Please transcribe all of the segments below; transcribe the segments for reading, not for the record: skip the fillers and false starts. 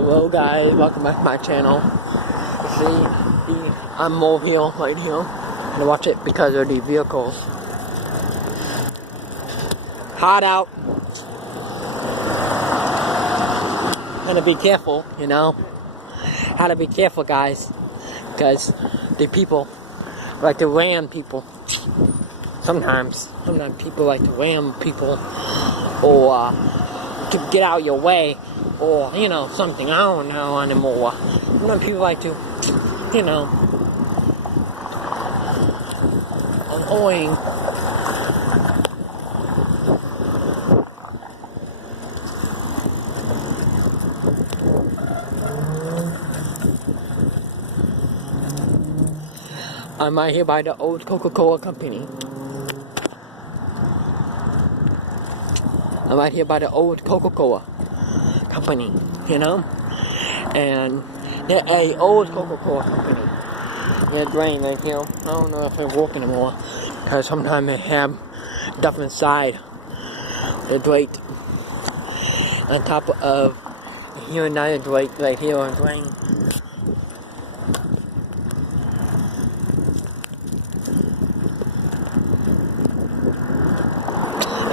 Hello guys, welcome back to my channel. See, I'm mobile right here. And watch it because of the vehicles. Hot out. Gotta be careful, you know. How to be careful, guys, because the people like to ram people. Sometimes people like to ram people, or to get out of your way, or you know, something. I don't know anymore. Sometimes people like to, you know, annoying. I'm right here by the old Coca-Cola company. I'm right here by the old Coca-Cola company, you know? And they're a old Coca-Cola company. They're drain right here. I don't know if they're working anymore, because sometimes they have stuff inside. They're drain on top of here, another drain right here on drain.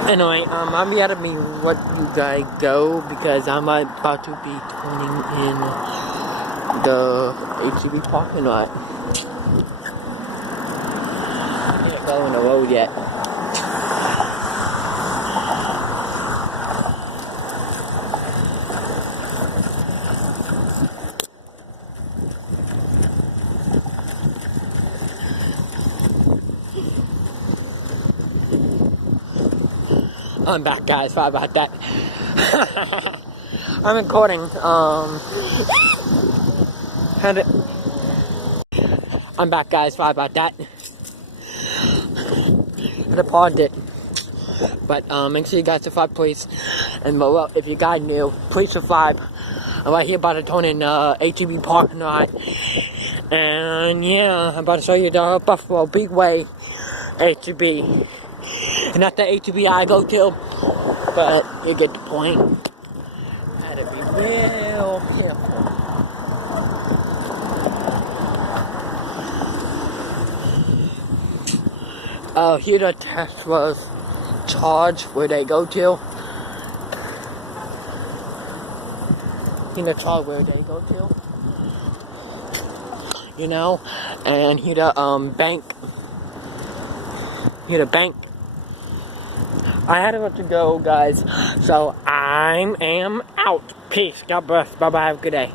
Anyway, I'm gotta be let you guys go because I'm about to be turning in the HEB parking lot. I can't go on the road yet. I'm back, guys. Sorry about that. I'm recording. I'm back, guys. Sorry about that. I paused it. But make sure you guys subscribe, please. And well, if you guys new, please subscribe. I'm right here about to turn in HEB parking lot. And yeah, I'm about to show you the Buffalo Big Way HEB. And not the HEB I go to, but you get the point. Gotta be real careful. Here the Tesla's charge where they go to. Here the charge where they go to. You know, and here the bank. Here the bank. I had to go, guys, so I am out. Peace. God bless. Bye-bye. Have a good day.